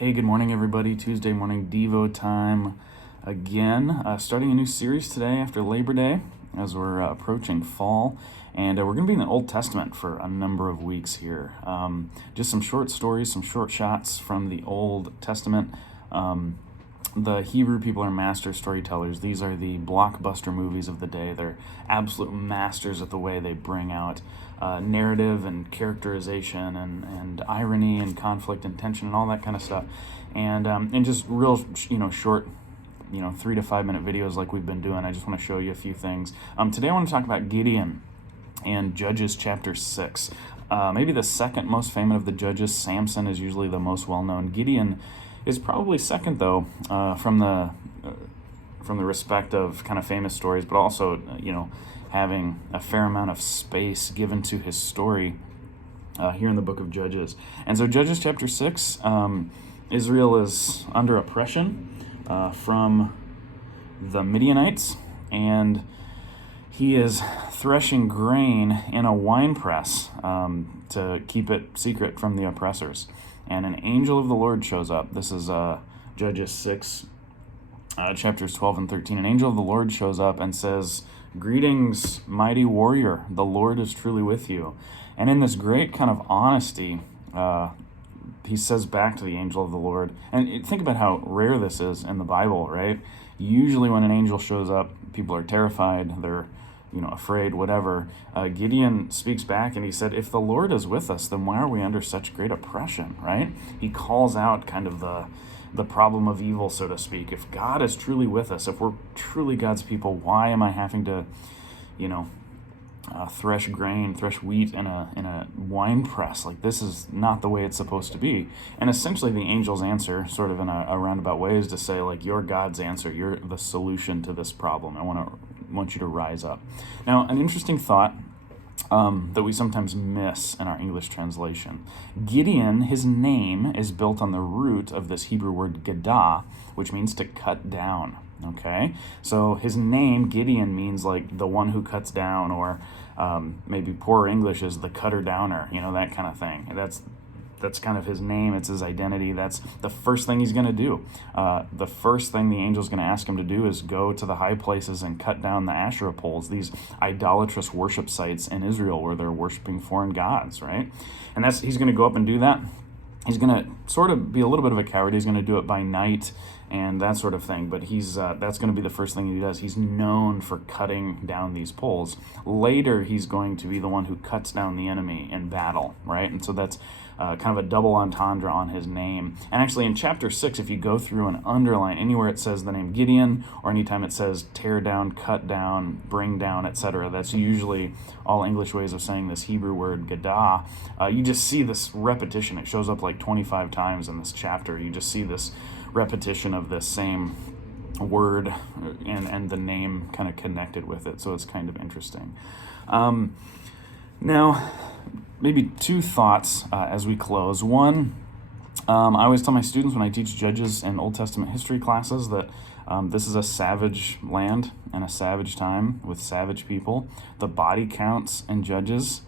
Hey, good morning, everybody. Tuesday morning Devo time again. Starting a new series today after Labor Day as we're approaching fall. And we're going to be in the Old Testament for a number of weeks here. Just some short stories, some short shots from the Old Testament. The Hebrew people are master storytellers. These are the blockbuster movies of the day. They're absolute masters at the way they bring out narrative and characterization and irony and conflict and tension and all that kind of stuff. And just real, short, 3 to 5 minute videos like we've been doing. I just want to show you a few things. Today I want to talk about Gideon and Judges chapter 6. Maybe the second most famous of the judges. Samson is usually the most well-known. Gideon is probably second, though, from the respect of kind of famous stories, but also, having a fair amount of space given to his story here in the book of Judges. And so Judges chapter 6, Israel is under oppression from the Midianites, and he is threshing grain in a wine press to keep it secret from the oppressors. And an angel of the Lord shows up. This is Judges 6, chapters 12 and 13. An angel of the Lord shows up and says, "Greetings, mighty warrior. The Lord is truly with you." And in this great kind of honesty, he says back to the angel of the Lord, and think about how rare this is in the Bible, right? Usually when an angel shows up, people are terrified, they're afraid, whatever. Gideon speaks back and he said, if the Lord is with us, then why are we under such great oppression, right? He calls out kind of the problem of evil, so to speak. If God is truly with us, if we're truly God's people, why am I having to, thresh wheat in a wine press? Like, this is not the way it's supposed to be. And essentially the angel's answer, sort of in a roundabout way, is to say, like, you're God's answer. You're the solution to this problem. I want you to rise up. Now, an interesting thought that we sometimes miss in our English translation. Gideon, his name is built on the root of this Hebrew word gadah, which means to cut down. Okay, so his name, Gideon, means like the one who cuts down, or maybe poor English is the cutter downer, that kind of thing. That's kind of his name. It's his identity. That's the first thing he's going to do. The first thing the angel's going to ask him to do is go to the high places and cut down the Asherah poles, these idolatrous worship sites in Israel where they're worshiping foreign gods, right? And he's going to go up and do that. He's going to sort of be a little bit of a coward. He's going to do it by night and that sort of thing. But that's going to be the first thing he does. He's known for cutting down these poles. Later, he's going to be the one who cuts down the enemy in battle, right? And so that's kind of a double entendre on his name. And actually in chapter 6, if you go through and underline anywhere it says the name Gideon, or anytime it says tear down, cut down, bring down, etc., that's usually all English ways of saying this Hebrew word gadah. You just see this repetition. It shows up like 25 times in this chapter. You just see this repetition of this same word and the name kind of connected with it. So it's kind of interesting. Now, maybe two thoughts as we close. One, I always tell my students when I teach Judges and Old Testament history classes that this is a savage land and a savage time with savage people. The body counts in Judges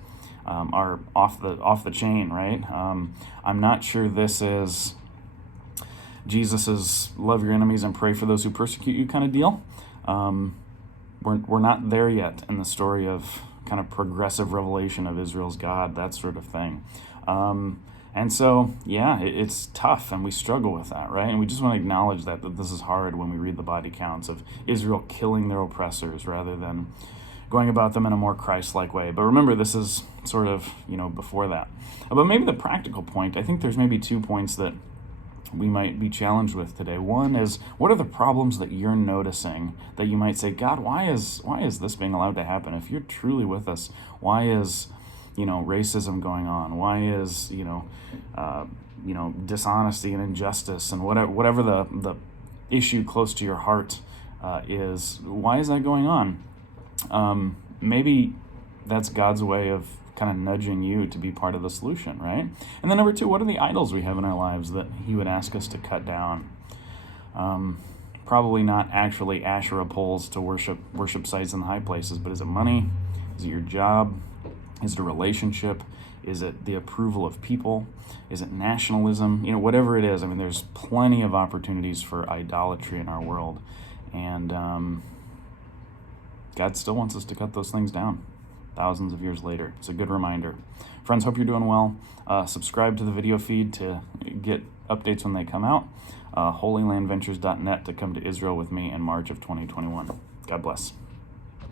are off the chain, right? I'm not sure this is Jesus's love your enemies and pray for those who persecute you kind of deal. We're not there yet in the story of kind of progressive revelation of Israel's God, that sort of thing. And so, it's tough, and we struggle with that, right? And we just want to acknowledge that this is hard when we read the body counts of Israel killing their oppressors rather than going about them in a more Christ-like way. But remember, this is sort of, before that. But maybe the practical point, I think there's maybe 2 points that we might be challenged with today. One is, what are the problems that you're noticing that you might say, God, why is this being allowed to happen? If you're truly with us, why is racism going on? Why is dishonesty and injustice and whatever the issue close to your heart is? Why is that going on? Maybe that's God's way of kind of nudging you to be part of the solution, right? And then number 2, what are the idols we have in our lives that he would ask us to cut down? Probably not actually Asherah poles to worship sites in the high places, but is it money? Is it your job? Is it a relationship? Is it the approval of people? Is it nationalism? Whatever it is, there's plenty of opportunities for idolatry in our world. And God still wants us to cut those things down thousands of years later. It's a good reminder. Friends, hope you're doing well. Subscribe to the video feed to get updates when they come out. HolyLandVentures.net to come to Israel with me in March of 2021. God bless.